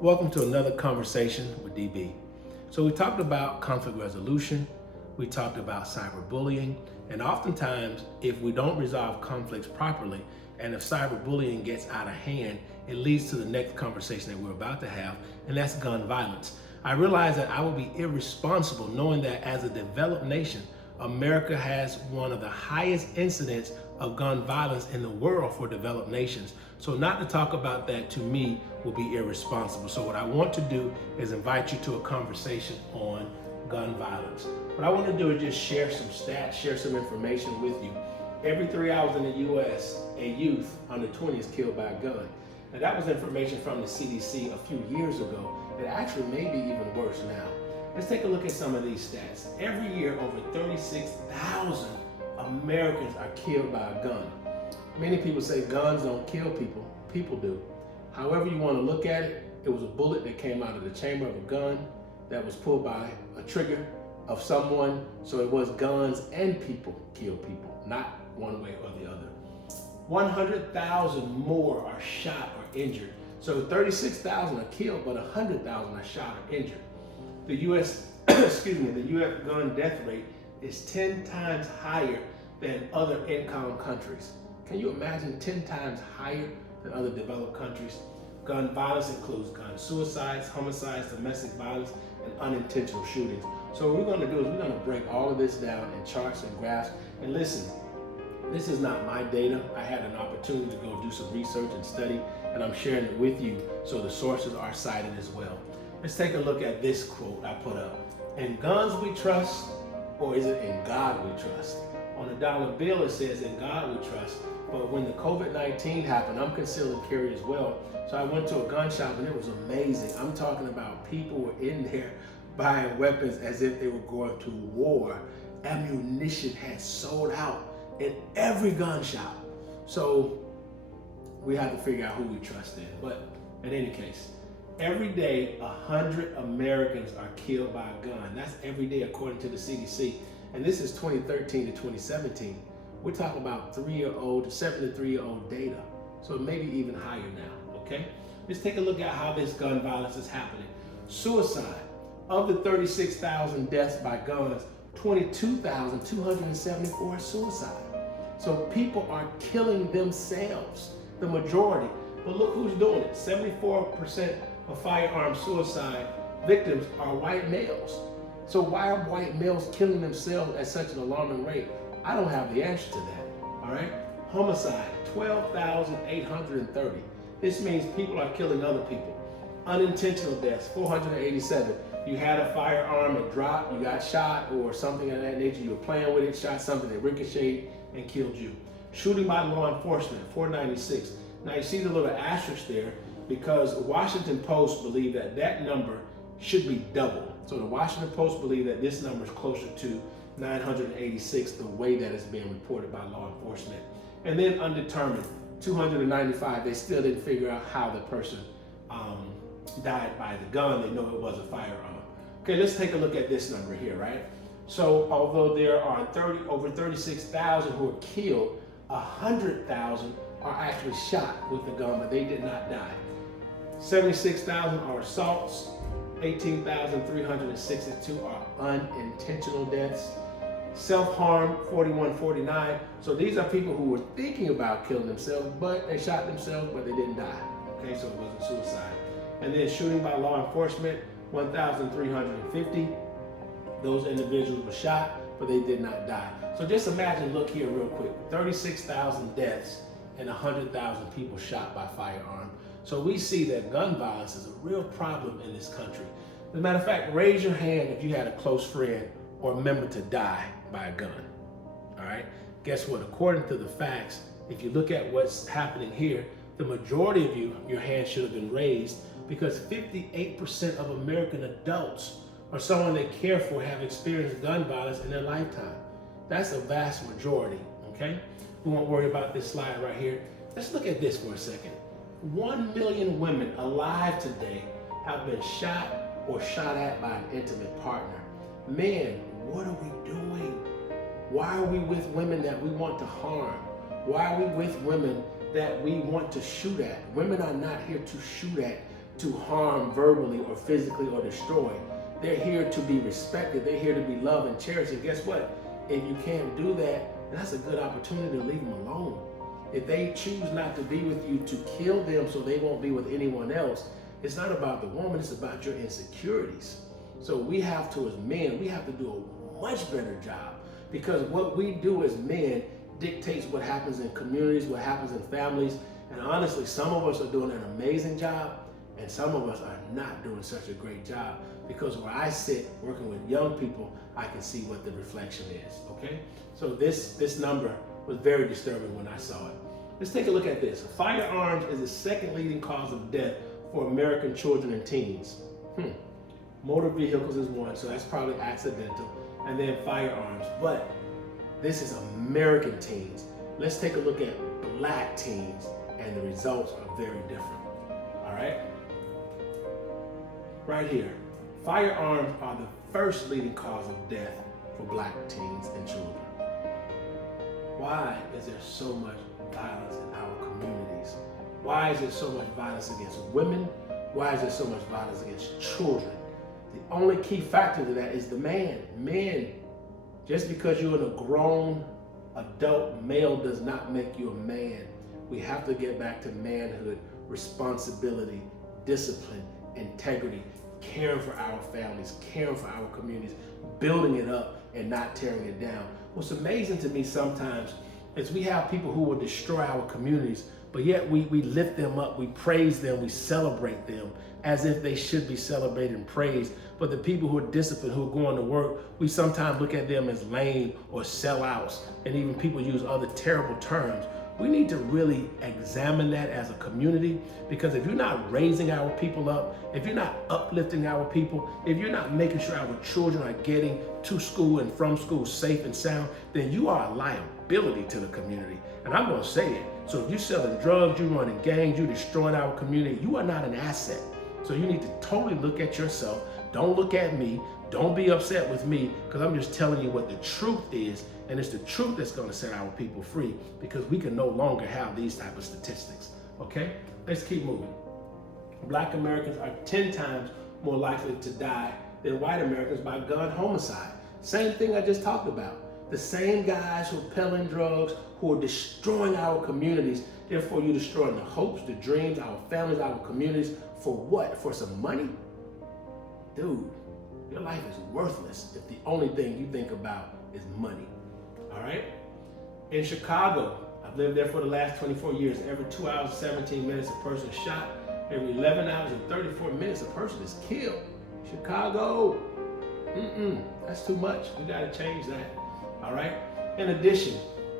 Welcome to another conversation with DB. So we talked about conflict resolution, we talked about cyberbullying, and oftentimes if we don't resolve conflicts properly, and if cyberbullying gets out of hand, it leads to the next conversation that we're about to have, and that's gun violence. I realize that I would be irresponsible knowing that as a developed nation, America has one of the highest incidents of gun violence in the world for developed nations. So not to talk about that to me will be irresponsible. So what I want to do is invite you to a conversation on gun violence. What I want to do is just share some stats, share some information with you. Every 3 hours in the US, a youth under 20 is killed by a gun. Now that was information from the CDC a few years ago. It actually may be even worse now. Let's take a look at some of these stats. Every year, over 36,000 Americans are killed by a gun. Many people say guns don't kill people. People do. However you want to look at it, it was a bullet that came out of the chamber of a gun that was pulled by a trigger of someone. So it was guns and people kill people, not one way or the other. 100,000 more are shot or injured. So 36,000 are killed, but 100,000 are shot or injured. The U.S. the U.S. gun death rate is 10 times higher than other income countries. Can you imagine 10 times higher than other developed countries? Gun violence includes gun suicides, homicides, domestic violence, and unintentional shootings. So what we're going to do is we're going to break all of this down in charts and graphs. And listen, this is not my data. I had an opportunity to go do some research and study, and I'm sharing it with you so the sources are cited as well. Let's take a look at this quote I put up. In guns we trust, or is it in God we trust? On a dollar bill it says in God we trust, but when the COVID-19 happened, I'm concealed carry as well. So I went to a gun shop and it was amazing. I'm talking about people were in there buying weapons as if they were going to war. Ammunition had sold out in every gun shop. So we had to figure out who we trust in. But in any case, every day, 100 Americans are killed by a gun. That's every day according to the CDC. And this is 2013 to 2017. We're talking about 3-year-old to 73-year-old data. So maybe even higher now, okay? Let's take a look at how this gun violence is happening. Suicide. Of the 36,000 deaths by guns, 22,274 are suicide. So people are killing themselves, the majority. But look who's doing it. 74% of firearm suicide victims are white males. So why are white males killing themselves at such an alarming rate? I don't have the answer to that, all right? Homicide, 12,830. This means people are killing other people. Unintentional deaths, 487. You had a firearm, it dropped, you got shot or something of that nature, you were playing with it, shot something that ricocheted and killed you. Shooting by law enforcement, 496. Now you see the little asterisk there because Washington Post believe that that number should be double. So the Washington Post believe that this number is closer to 986 the way that it's being reported by law enforcement. And then undetermined, 295, they still didn't figure out how the person died by the gun. They know it was a firearm. Okay, let's take a look at this number here, right? So although there are over 36,000 who are killed, 100,000 are actually shot with the gun, but they did not die. 76,000 are assaults, 18,362 are unintentional deaths. Self-harm, 4149. So these are people who were thinking about killing themselves, but they shot themselves, but they didn't die. Okay, so it wasn't suicide. And then shooting by law enforcement, 1,350. Those individuals were shot, but they did not die. So just imagine, look here real quick, 36,000 deaths and 100,000 people shot by firearm. So we see that gun violence is a real problem in this country. As a matter of fact, raise your hand if you had a close friend or a member to die by a gun, all right? Guess what? According to the facts, if you look at what's happening here, the majority of you, your hand should have been raised because 58% of American adults or someone they care for have experienced gun violence in their lifetime. That's a vast majority, okay? We won't worry about this slide right here. Let's look at this for a second. 1 million women alive today have been shot or shot at by an intimate partner. Men, what are we doing? Why are we with women that we want to harm? Why are we with women that we want to shoot at? Women are not here to shoot at, to harm verbally or physically or destroy. They're here to be respected. They're here to be loved and cherished. And guess what? If you can't do that, that's a good opportunity to leave them alone. If they choose not to be with you, to kill them so they won't be with anyone else, it's not about the woman, it's about your insecurities. So we have to, as men, we have to do a much better job, because what we do as men dictates what happens in communities, what happens in families. And honestly, some of us are doing an amazing job, and some of us are not doing such a great job, because where I sit working with young people, I can see what the reflection is, okay? So this number was very disturbing when I saw it. Let's take a look at this. Firearms is the second leading cause of death for American children and teens. Motor vehicles is one, so that's probably accidental, and then firearms. But this is American teens. Let's take a look at Black teens, and the results are very different, all right? Right here, firearms are the first leading cause of death for Black teens and children. Why is there so much violence in our communities? Why is there so much violence against women? Why is there so much violence against children? The only key factor to that is the man. Men, just because you're a grown adult male does not make you a man. We have to get back to manhood, responsibility, discipline, integrity, caring for our families, caring for our communities, building it up and not tearing it down. What's amazing to me sometimes is we have people who will destroy our communities, but yet we lift them up, we praise them, we celebrate them as if they should be celebrated and praised. But the people who are disciplined, who are going to work, we sometimes look at them as lame or sellouts, and even people use other terrible terms. We need to really examine that as a community, because if you're not raising our people up, if you're not uplifting our people, if you're not making sure our children are getting to school and from school safe and sound, then you are a liability to the community. And I'm gonna say it. So if you're selling drugs, you're running gangs, you're destroying our community, you are not an asset. So you need to totally look at yourself. Don't look at me. Don't be upset with me, because I'm just telling you what the truth is. And it's the truth that's going to set our people free, because we can no longer have these type of statistics, okay? Let's keep moving. Black Americans are 10 times more likely to die than white Americans by gun homicide. Same thing I just talked about. The same guys who are peddling drugs, who are destroying our communities. Therefore, you're destroying the hopes, the dreams, our families, our communities. For what? For some money? Dude, your life is worthless if the only thing you think about is money. All right? In Chicago, I've lived there for the last 24 years. Every 2 hours, 17 minutes, a person is shot. Every 11 hours and 34 minutes, a person is killed. Chicago, that's too much. We gotta change that, all right? In addition,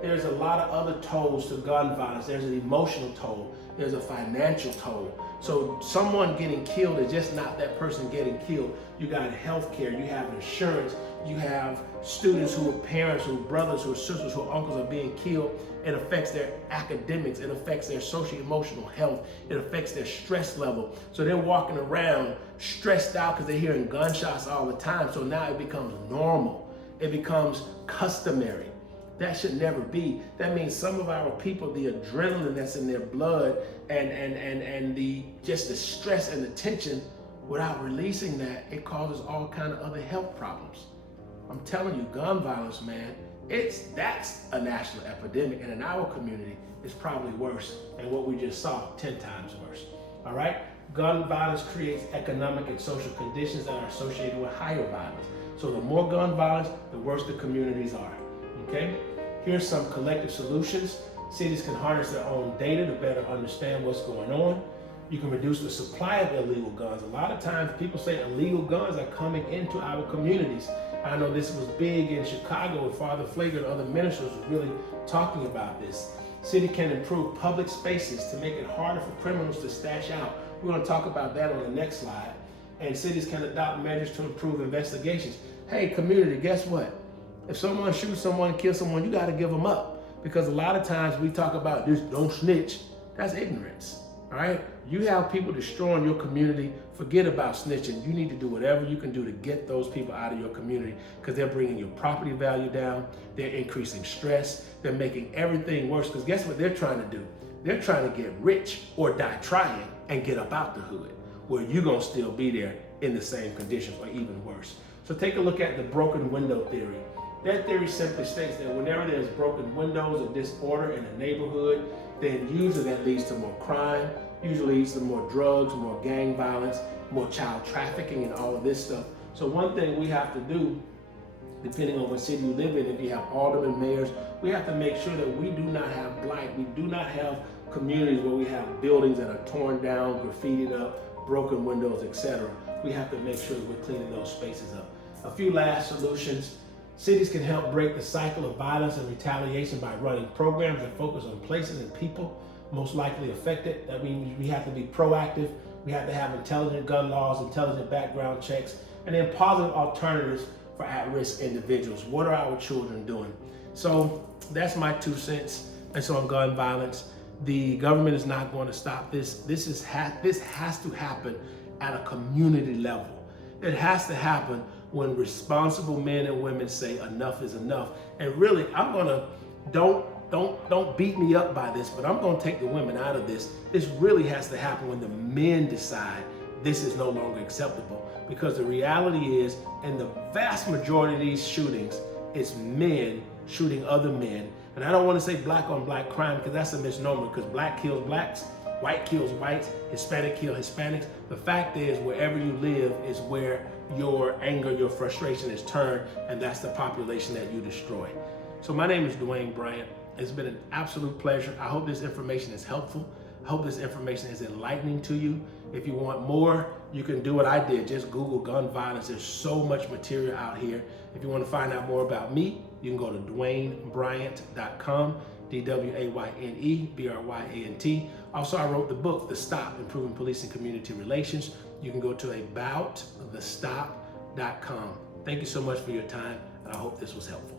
there's a lot of other tolls to gun violence. There's an emotional toll. There's a financial toll. So someone getting killed is just not that person getting killed. You got health care, you have insurance, you have students who are parents, who are brothers, who are sisters, who are uncles are being killed. It affects their academics, it affects their socio-emotional health, it affects their stress level. So they're walking around stressed out because they're hearing gunshots all the time. So now it becomes normal. It becomes customary. That should never be. That means some of our people, the adrenaline that's in their blood and the just the stress and the tension, without releasing that, it causes all kind of other health problems. I'm telling you, gun violence, man, that's a national epidemic, and in our community, it's probably worse. And what we just saw, 10 times worse. All right? Gun violence creates economic and social conditions that are associated with higher violence. So the more gun violence, the worse the communities are. Okay? Here's some collective solutions. Cities can harness their own data to better understand what's going on. You can reduce the supply of illegal guns. A lot of times people say illegal guns are coming into our communities. I know this was big in Chicago, and Father Flager and other ministers were really talking about this. City can improve public spaces to make it harder for criminals to stash out. We're going to talk about that on the next slide. And cities can adopt measures to improve investigations. Hey, community, guess what? If someone shoots someone, kills someone, you got to give them up. Because a lot of times we talk about this, don't snitch. That's ignorance, all right? You have people destroying your community. Forget about snitching. You need to do whatever you can do to get those people out of your community, because they're bringing your property value down. They're increasing stress. They're making everything worse, because guess what they're trying to do? They're trying to get rich or die trying and get up out the hood. where you're gonna still be there in the same conditions or even worse. So take a look at the broken window theory. That theory simply states that whenever there's broken windows or disorder in a neighborhood, then usually that leads to more crime, usually leads to more drugs, more gang violence, more child trafficking, and all of this stuff. So one thing we have to do, depending on what city you live in, if you have aldermen, mayors, we have to make sure that we do not have blight. We do not have communities where we have buildings that are torn down, graffitied up, broken windows, etc. We have to make sure that we're cleaning those spaces up. A few last solutions. Cities can help break the cycle of violence and retaliation by running programs that focus on places and people most likely affected. That means we have to be proactive. We have to have intelligent gun laws, intelligent background checks, and then positive alternatives for at-risk individuals. What are our children doing? So that's my 2 cents. And so on gun violence, the government is not going to stop this. This has to happen at a community level. It has to happen when responsible men and women say enough is enough. And really, I'm gonna, don't beat me up by this, but I'm gonna take the women out of this. This really has to happen when the men decide this is no longer acceptable. Because the reality is, in the vast majority of these shootings, it's men shooting other men. And I don't want to say black on black crime, because that's a misnomer, because black kills blacks, white kills whites, Hispanic kills Hispanics. The fact is, wherever you live is where your anger, your frustration is turned, and that's the population that you destroy. So my name is Dwayne Bryant. It's been an absolute pleasure. I hope this information is helpful. I hope this information is enlightening to you. If you want more, you can do what I did. Just Google gun violence. There's so much material out here. If you want to find out more about me, you can go to DwayneBryant.com, DwayneBryant. Also, I wrote the book, The Stop, Improving Police and Community Relations. You can go to aboutthestop.com. Thank you so much for your time, and I hope this was helpful.